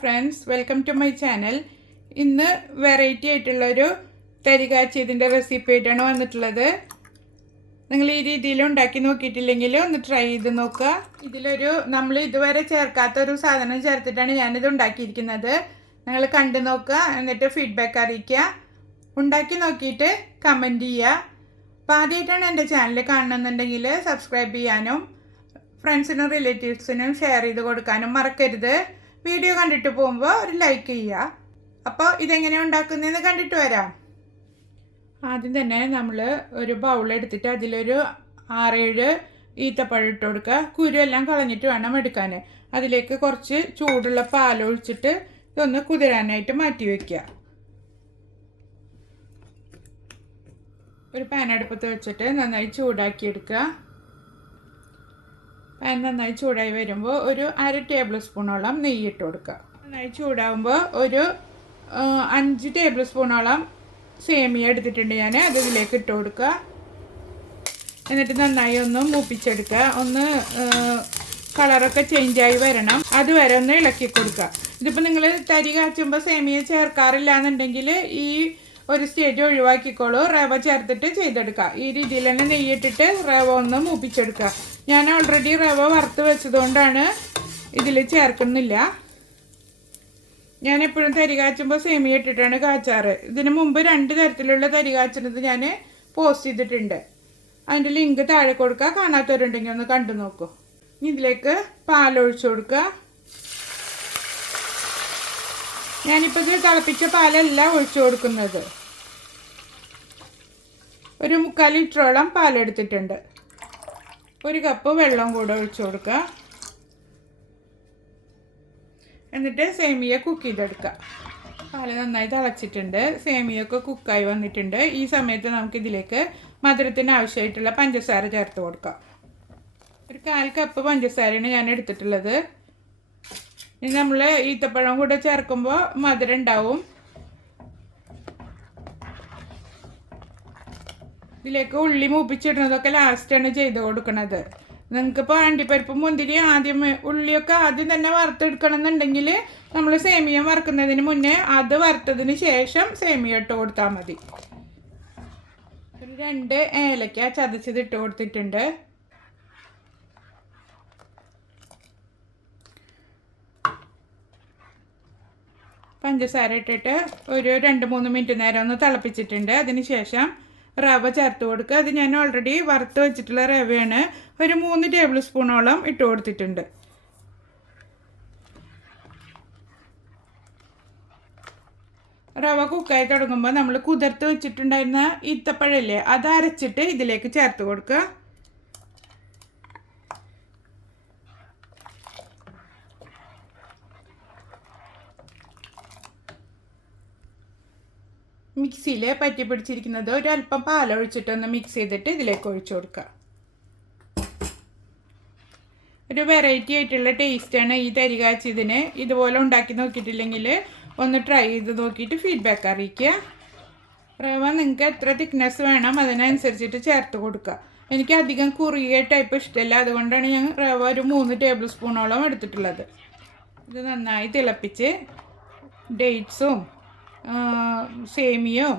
Friends welcome to my channel ഇന്ന് variety ആയിട്ടുള്ളൊരു തരികാച്ചിയതിന്റെ റെസിപ്പി ആയിട്ടാണ് വന്നിട്ടുള്ളത്. നിങ്ങൾ ഈ രീതിയിൽ ഉണ്ടാക്കി നോക്കിയിട്ടില്ലെങ്കിൽ ഒന്ന് ട്രൈ ചെയ്ത് നോക്കുക. ഇതിലൊരു നമ്മൾ ഇതുവരെ ചേർക്കാത്ത ഒരു സാധനം ചേർത്തിട്ടാണ് ഞാനിത് ഉണ്ടാക്കിയിരിക്കുന്നത്. നിങ്ങൾ കണ്ടു നോക്കുക എന്നിട്ട് ഫീഡ്ബാക്ക് അറിയിക്കുക. ഉണ്ടാക്കി നോക്കിയിട്ട് കമന്റ് ചെയ്യുക. അപ്പോൾ ആദ്യമായിട്ടാണ് എന്റെ ചാനൽ കാണണമെന്നുണ്ടെങ്കിൽ സബ്സ്ക്രൈബ് ചെയ്യാനും ഫ്രണ്ട്സിനും റിലേറ്റീവ്സിനും ഷെയർ ചെയ്ത് കൊടുക്കാനും മറക്കരുത്. വീഡിയോ കണ്ടിട്ട് പോകുമ്പോൾ ഒരു ലൈക്ക് ചെയ്യുക. അപ്പോൾ ഇതെങ്ങനെയാണ് ഉണ്ടാക്കുന്നതെന്ന് കണ്ടിട്ട് വരാം. ആദ്യം തന്നെ നമ്മൾ ഒരു ബൗളെടുത്തിട്ട് അതിലൊരു ആറേഴ് ഈത്തപ്പഴം ഇട്ട് കൊടുക്കുക. കുരു എല്ലാം കളഞ്ഞിട്ട് വേണം എടുക്കാൻ അതിലേക്ക് കുറച്ച് ചൂടുള്ള പാലൊഴിച്ചിട്ട് ഇതൊന്ന് കുതിരാനായിട്ട് മാറ്റി വയ്ക്കുക ഒരു പാൻ അടുപ്പത്ത് വെച്ചിട്ട് നന്നായി ചൂടാക്കി എടുക്കുക. പാൻ നന്നായി ചൂടായി വരുമ്പോൾ ഒരു അര ടേബിൾ സ്പൂണോളം നെയ്യ് ഇട്ട് കൊടുക്കുക. നന്നായി ചൂടാകുമ്പോൾ ഒരു അഞ്ച് ടേബിൾ സ്പൂണോളം സേമിയ എടുത്തിട്ടുണ്ട് ഞാൻ. അത് ഇതിലേക്ക് ഇട്ട് കൊടുക്കുക. എന്നിട്ട് നന്നായി ഒന്ന് മൂപ്പിച്ചെടുക്കുക. ഒന്ന് കളറൊക്കെ ചേഞ്ചായി വരണം. അതുവരെ ഒന്ന് ഇളക്കി കൊടുക്കുക. ഇതിപ്പോൾ നിങ്ങൾ തരി കാച്ചുമ്പോൾ സേമിയ ചേർക്കാറില്ല എന്നുണ്ടെങ്കിൽ ഈ ഒരു സ്റ്റേജ് ഒഴിവാക്കിക്കോളൂ. റവ ചേർത്തിട്ട് ചെയ്തെടുക്കുക. ഈ രീതിയിൽ തന്നെ നെയ്യിട്ടിട്ട് റവ ഒന്ന് മൂപ്പിച്ചെടുക്കുക. ഞാൻ ഓൾറെഡി റവ വറുത്ത് വെച്ചതുകൊണ്ടാണ് ഇതിൽ ചേർക്കുന്നില്ല. ഞാൻ എപ്പോഴും തരി കാച്ചുമ്പോൾ സേമിയ ഇട്ടിട്ടാണ് കാച്ചാറ്. ഇതിന് മുമ്പ് രണ്ട് തരത്തിലുള്ള തരി കാച്ചുന്നത് ഞാൻ പോസ്റ്റ് ചെയ്തിട്ടുണ്ട്. അതിന്റെ ലിങ്ക് താഴെ കൊടുക്കുക കാണാത്തവരുണ്ടെങ്കിൽ ഒന്ന് കണ്ടു നോക്കൂ. ഇതിലേക്ക് പാലൊഴിച്ചു കൊടുക്കുക ഞാനിപ്പോൾ ഇത് തിളപ്പിച്ച പാലല്ല ഒഴിച്ചു കൊടുക്കുന്നത്. ഒരു മുക്കാൽ ലിറ്ററോളം പാലെടുത്തിട്ടുണ്ട്. ഒരു കപ്പ് വെള്ളം കൂടെ ഒഴിച്ചു കൊടുക്കുക. എന്നിട്ട് സേമിയ കുക്ക് ചെയ്തെടുക്കുക. പാൽ നന്നായി തിളച്ചിട്ടുണ്ട്. സേമിയൊക്കെ കുക്കായി വന്നിട്ടുണ്ട്. ഈ സമയത്ത് നമുക്കിതിലേക്ക് മധുരത്തിന് ആവശ്യമായിട്ടുള്ള പഞ്ചസാര ചേർത്ത് കൊടുക്കാം. ഒരു കാൽ കപ്പ് പഞ്ചസാരയാണ് ഞാൻ എടുത്തിട്ടുള്ളത്. ഇനി നമ്മൾ ഈത്തപ്പഴം കൂടെ ചേർക്കുമ്പോൾ മധുരം ഉണ്ടാവും. ഇതിലേക്ക് ഉള്ളി മൂപ്പിച്ചിടുന്നതൊക്കെ ലാസ്റ്റാണ് ചെയ്ത് കൊടുക്കുന്നത് നിങ്ങൾക്കിപ്പോൾ അണ്ടിപ്പരിപ്പ് മുന്തിരി ആദ്യം ഉള്ളിയൊക്കെ ആദ്യം തന്നെ വറുത്തെടുക്കണം എന്നുണ്ടെങ്കിൽ നമ്മൾ സേമിയ വറുക്കുന്നതിന് മുന്നേ അത് വറുത്തതിന് ശേഷം സേമിയ ഇട്ട് കൊടുത്താൽ മതി. രണ്ട് ഏലക്ക ചതച്ചത് ഇട്ട് കൊടുത്തിട്ടുണ്ട്. പഞ്ചസാര ഇട്ടിട്ട് ഒരു രണ്ട് മൂന്ന് മിനിറ്റ് നേരം ഒന്ന് തിളപ്പിച്ചിട്ടുണ്ട്. അതിന് ശേഷം റവ ചേർത്ത് കൊടുക്കുക. അത് ഞാൻ ഓൾറെഡി വറുത്ത് വെച്ചിട്ടുള്ള റവയാണ്. ഒരു മൂന്ന് ടേബിൾ സ്പൂണോളം ഇട്ട് കൊടുത്തിട്ടുണ്ട്. റവ കുക്കായി തുടങ്ങുമ്പോൾ നമ്മൾ കുതിർത്ത് വെച്ചിട്ടുണ്ടായിരുന്ന ഈത്തപ്പഴല്ലേ അത് അരച്ചിട്ട് ഇതിലേക്ക് ചേർത്ത് കൊടുക്കുക. മിക്സിയിൽ പറ്റി പിടിച്ചിരിക്കുന്നത് ഒരല്പം പാലൊഴിച്ചിട്ടൊന്ന് മിക്സ് ചെയ്തിട്ട് ഇതിലേക്ക് ഒഴിച്ചു കൊടുക്കുക. ഒരു വെറൈറ്റി ആയിട്ടുള്ള ടേസ്റ്റാണ് ഈ തരികാച്ചതിന് ഇതുപോലെ ഉണ്ടാക്കി നോക്കിയിട്ടില്ലെങ്കിൽ ഒന്ന് ട്രൈ ചെയ്ത് നോക്കിയിട്ട് ഫീഡ്ബാക്ക് അറിയിക്കുക. റവ നിങ്ങൾക്ക് എത്ര തിക്നെസ് വേണം അതിനനുസരിച്ചിട്ട് ചേർത്ത് കൊടുക്കുക. എനിക്ക് അധികം കുറുകിയ ടൈപ്പ് ഇഷ്ടമല്ല. അതുകൊണ്ടാണ് ഞാൻ റവ ഒരു മൂന്ന് ടേബിൾ സ്പൂണോളം എടുത്തിട്ടുള്ളത്. ഇത് നന്നായി തിളപ്പിച്ച് ഡേറ്റ്സും സേമിയവും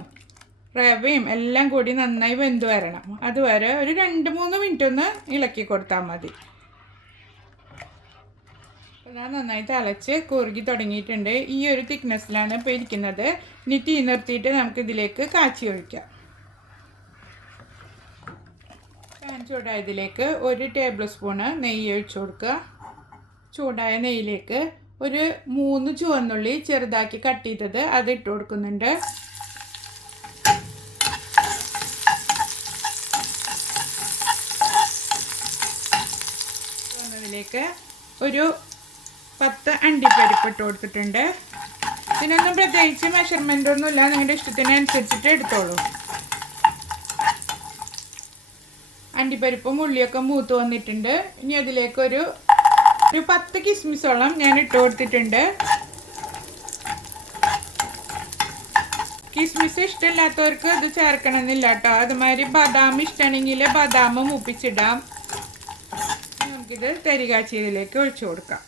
റവയും എല്ലാം കൂടി നന്നായി വെന്ത് വരണം. അതുവരെ ഒരു രണ്ട് മൂന്ന് മിനിറ്റ് ഒന്ന് ഇളക്കി കൊടുത്താൽ മതി. ഞാൻ നന്നായി തിളച്ച് കുറുകി തുടങ്ങിയിട്ടുണ്ട്. ഈ ഒരു തിക്നെസ്സിലാണ് ഇപ്പോൾ ഇരിക്കുന്നത്. ഇനി തീ നിർത്തിയിട്ട് നമുക്ക് ഇതിലേക്ക് കാച്ചി ഒഴിക്കാം. പാൻ ചൂടായതിലേക്ക് ഒരു ടേബിൾ സ്പൂണ് നെയ്യ് ഒഴിച്ചു കൊടുക്കുക. ചൂടായ നെയ്യിലേക്ക് ഒരു മൂന്ന് ചുവന്നുള്ളി ചെറുതാക്കി കട്ട് ചെയ്തത് അത് ഇട്ട് കൊടുക്കുന്നുണ്ട്. അതിലേക്ക് ഒരു പത്ത് അണ്ടിപ്പരിപ്പ് ഇട്ട് കൊടുത്തിട്ടുണ്ട്. ഇതിനൊന്നും പ്രത്യേകിച്ച് മെഷർമെന്റ് ഒന്നുമില്ല. നിങ്ങളുടെ ഇഷ്ടത്തിനനുസരിച്ചിട്ട് എടുത്തോളൂ. അണ്ടിപ്പരിപ്പും ഉള്ളിയൊക്കെ മൂത്ത് വന്നിട്ടുണ്ട്. ഇനി അതിലേക്ക് ഒരു പത്ത് കിസ്മിസോളം ഞാൻ ഇട്ട് കൊടുത്തിട്ടുണ്ട്. കിസ്മിസ് ഇഷ്ടമില്ലാത്തവർക്ക് ഇത് ചേർക്കണമെന്നില്ല കേട്ടോ. അതുമാതിരി ബദാം ഇഷ്ടമാണെങ്കിൽ ബദാം മൂപ്പിച്ചിടാം. നമുക്കിത് തരികാച്ചിയതിലേക്ക് ഒഴിച്ചു കൊടുക്കാം.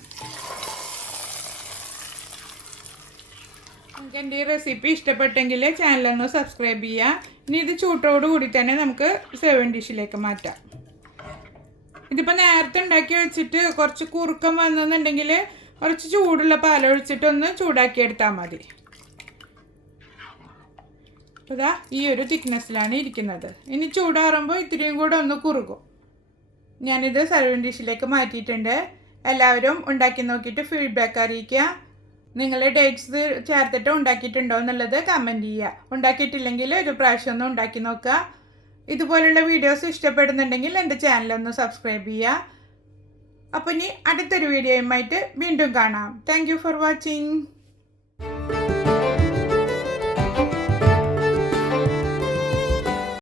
നിങ്ങൾക്ക് എന്റെ ഈ റെസിപ്പി ഇഷ്ടപ്പെട്ടെങ്കിൽ ചാനലൊന്ന് സബ്സ്ക്രൈബ് ചെയ്യുക. ഇനി ഇത് ചൂട്ടോടുകൂടി തന്നെ നമുക്ക് സെവൻ ഡിഷിലേക്ക് മാറ്റാം. ഇതിപ്പോൾ നേരത്തെ ഉണ്ടാക്കി വെച്ചിട്ട് കുറച്ച് കുറുക്കം വന്നെന്നുണ്ടെങ്കിൽ കുറച്ച് ചൂടുള്ള പാലൊഴിച്ചിട്ട് ഒന്ന് ചൂടാക്കി എടുത്താൽ മതി. ഇതാ ഈ ഒരു തിക്നെസ്സിലാണ് ഇരിക്കുന്നത്. ഇനി ചൂടാറുമ്പോൾ ഇത്രയും കൂടെ ഒന്ന് കുറുകും. ഞാനിത് സർവിങ് ഡിഷിലേക്ക് മാറ്റിയിട്ടുണ്ട്. എല്ലാവരും ഉണ്ടാക്കി നോക്കിയിട്ട് ഫീഡ്ബാക്ക് അറിയിക്കുക. നിങ്ങൾ ഡേറ്റ്സ് ചേർത്തിട്ട് ഉണ്ടാക്കിയിട്ടുണ്ടോ എന്നുള്ളത് കമന്റ് ചെയ്യുക. ഉണ്ടാക്കിയിട്ടില്ലെങ്കിൽ ഒരു പ്രാവശ്യം ഒന്ന് ഉണ്ടാക്കി നോക്കുക. ഇതുപോലുള്ള വീഡിയോസ് ഇഷ്ടപ്പെടുന്നുണ്ടെങ്കിൽ എന്റെ ചാനലൊന്ന് സബ്സ്ക്രൈബ് ചെയ്യുക. അപ്പം ഇനി അടുത്തൊരു വീഡിയോയുമായിട്ട് വീണ്ടും കാണാം. Thank for watching